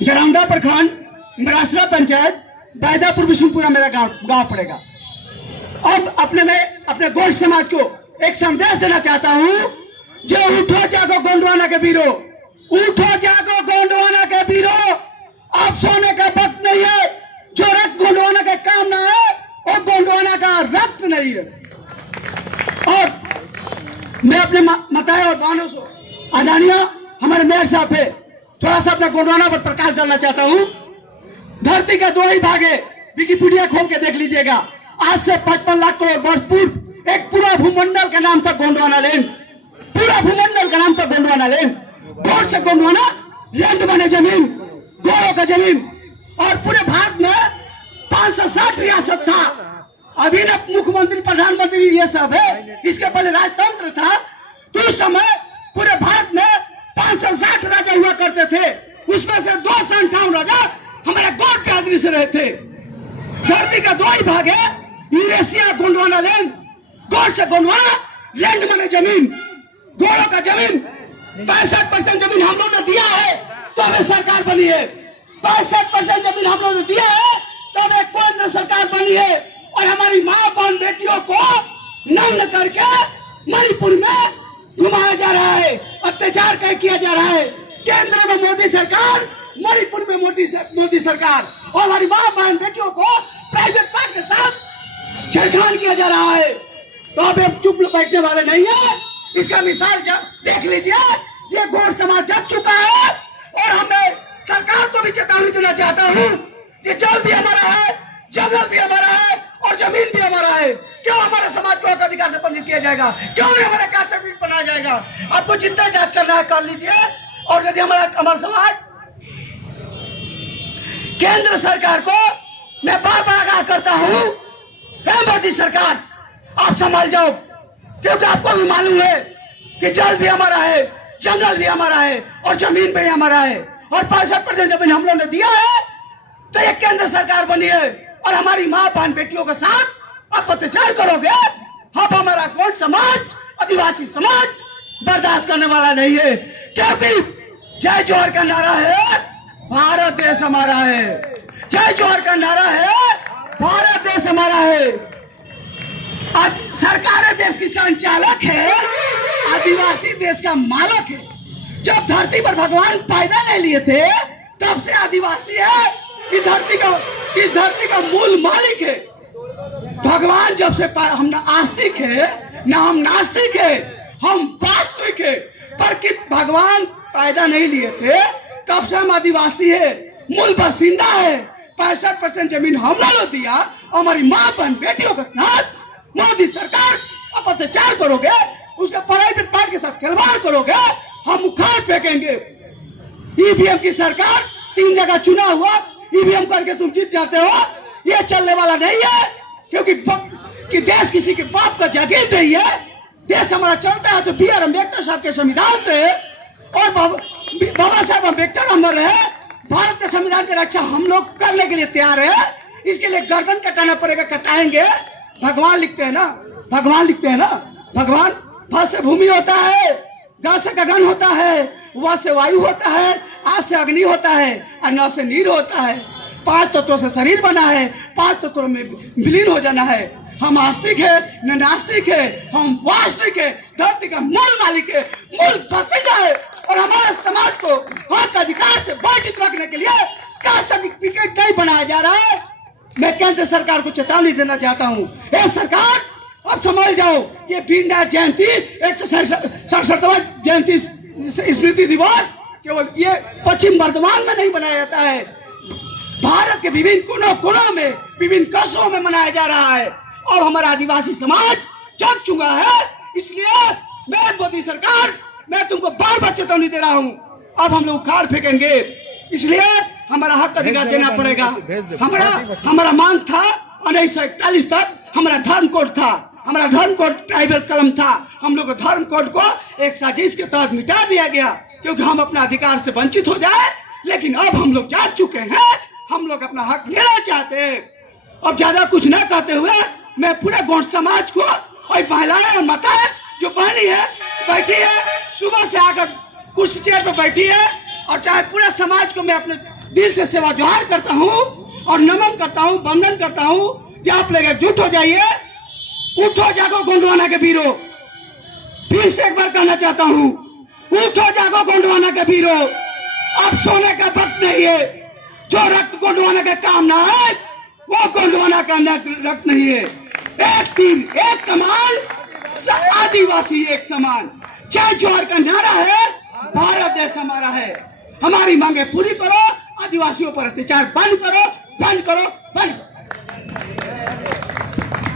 दरौंदा प्रखंड, मरासरा पंचायत, बैदापुर बिशुनपुरा मेरा गांव पड़ेगा। अब अपने गोंड समाज को एक संदेश देना चाहता हूं, जो उठो जागो गोंडवाना के वीरो, उठो जागो गोंडवाना के वीरो, अब सोने का वक्त नहीं है। जो रक्त गोंडवाना का काम ना है वो गोंडवाना का रक्त नहीं है। और मैं अपने मताए और बहनों से आदानिया हमारे मेयर साहब है, थोड़ा सा अपना गोंडवाना पर प्रकाश डालना चाहता हूं। धरती के दो ही भाग है, विकिपीडिया खोल के देख लीजिएगा। आज से 55 लाख करोड़ वर्ष पूर्व एक पूरा भूमंडल का नाम था गोंडवाना लैंड, पूरा भूमंडल का नाम था गोंडवाना लैंड। गौड़ से गोंडवाना लैंड बने जमीन, गौड़ों का जमीन। और पूरे भारत में 560 रियासत था। अभी ना मुख्यमंत्री प्रधानमंत्री ये सब है, इसके पहले राजतंत्र था। तो उस समय पूरे भारत में 560 राजा हुआ करते थे, उसमें से 258 राजा हमारे गौड़ बिरादरी से रहे थे। धरती का दो ही भाग है, यूरेशिया गोंडवाना लैंड। गौड़ से गोंडवाना लैंड माने जमीन, गौड़ों का जमीन। 65% जमीन हम लोग ने दिया है तो हमें सरकार बनी है। 65% जमीन हम लोग ने दिया है तो हमें केंद्र सरकार बनी है। और हमारी माँ बहन बेटियों को नग्न करके मणिपुर में घुमाया जा रहा है, अत्याचार किया जा रहा है। केंद्र में मोदी सरकार, मणिपुर में मोदी सरकार, और हमारी माँ बहन बेटियों को प्राइवेट पार्ट के साथ छेड़खानी किया जा रहा है। तो आप चुप बैठने वाले नहीं है। इसका मिसाल देख लीजिए, ये गौड़ समाज जग चुका है। और हमें सरकार को भी चेतावनी देना चाहता हूँ कि जल भी हमारा है, जंगल भी हमारा है और जमीन भी हमारा है। क्यों हमारे समाज को हक अधिकार से वंचित किया जाएगा? क्यों नहीं हमारा कास्ट सर्टिफिकेट बनाया जाएगा? आपको जितना जांच करना है कर लीजिए। और यदि हमारा समाज, केंद्र सरकार को मैं बार बार आगाह करता हूँ, मोदी सरकार आप संभाल जाओ, क्योंकि आपको भी मालूम है कि जल भी हमारा है, जंगल भी हमारा है और जमीन भी हमारा है। और 65% जमीन हम लोगों ने दिया है तो एक केंद्र सरकार बनी है। और हमारी माँ बहन बेटियों के साथ आप अत्याचार करोगे, अब हमारा गौड़ समाज, आदिवासी समाज बर्दाश्त करने वाला नहीं है। क्योंकि जय जोहर का नारा है, भारत देश हमारा है। जय जोहर का नारा है, भारत देश हमारा है। सरकार देश की संचालक है, आदिवासी देश का मालक है। जब धरती पर भगवान पैदा नहीं लिए थे तब से आदिवासी है इस धरती का मूल मालिक है। भगवान जब से हम ना आस्तिक है ना हम नास्तिक है, हम वास्तविक है। पर कि भगवान पैदा नहीं लिए थे तब से हम आदिवासी है, मूल बासिंदा है। 65% जमीन हम लोगों ने दिया। हमारी माँ बहन बेटियों के साथ मोदी सरकार आप अत्याचार करोगे, उसके प्राइवेट पार्ट के साथ खिलवाड़ करोगे, हम उखाड़ फेंकेंगे। ईवीएम की सरकार 3 जगह चुना हुआ, ईवीएम करके तुम जीत जाते हो, ये चलने वाला नहीं है। क्योंकि देश किसी के बाप का जागीर नहीं है। देश हमारा चलता है तो बी.आर. अम्बेडकर साहब के संविधान से, और बाबा साहब अम्बेडकर अमर है। भारत के संविधान की रक्षा हम लोग करने के लिए तैयार है। इसके लिए गर्दन कटाना पड़ेगा, कटाएंगे। भगवान लिखते हैं ना, भगवान भ से भूमि होता है, ग से गगन होता है, व से वायु होता है, आ से अग्नि होता है और न से नीर होता है। 5 तत्वों से शरीर बना है, 5 तत्वों में विलीन हो जाना है। हम आस्तिक है न नास्तिक है, हम वास्तविक है, धरती का मूल मालिक है, मूल बासिंदा है। और हमारे समाज को हक अधिकार से वंचित रखने के लिए कास्ट सर्टिफिकेट नहीं बनाया जा रहा है। मैं केंद्र सरकार को चेतावनी देना चाहता हूँ, ये सरकार अब संभल जाओ। ये वीरनारायण जयंती 167वां जयंती स्मृति दिवस केवल ये पश्चिम बर्धमान में नहीं मनाया जाता है, भारत के विभिन्न कोनों में, विभिन्न कस्बों में मनाया जा रहा है। और हमारा आदिवासी समाज जग चुका है। इसलिए मैं मोदी सरकार, मैं तुमको बार बार चेतावनी दे रहा हूँ, अब हम लोग उखाड़ फेंकेंगे। इसलिए हमारा हक अधिकार देना पड़ेगा। हमारा मांग था 1941 तक हमारा धर्म कोड था, हमारा धर्म कोड ट्राइबल कलम था। हम लोग धर्म कोड को एक साजिश के तहत मिटा दिया गया क्योंकि हम अपना अधिकार से वंचित हो जाए। लेकिन अब हम लोग जाग चुके हैं, हम लोग अपना हक लेना चाहते हैं। अब ज्यादा कुछ न कहते हुए मैं पूरे गौड़ समाज को और महिलाएं और माताएं जो बहनी है बैठी है, सुबह से आकर कुर्सी चेयर पर बैठी है, और चाहे पूरे समाज को मैं अपने दिल से सेवा जोहार करता हूँ और नमन करता हूँ, वंदन करता हूँ कि आप लोग एकजुट हो जाइए। उठो जागो गोंडवाना के वीरों, फिर से एक बार कहना चाहता हूँ, उठो जागो गोंडवाना के वीरों, अब सोने का वक्त नहीं है। जो रक्त गोंडवाना का काम ना है वो गोंडवाना का रक्त नहीं है। एक तीर एक कमान, आदिवासी एक समान। जय जोहार का नारा है, भारत देश हमारा है। हमारी मांगे पूरी करो, आदिवासियों पर अत्याचार बंद करो, बंद करो, बंद करो।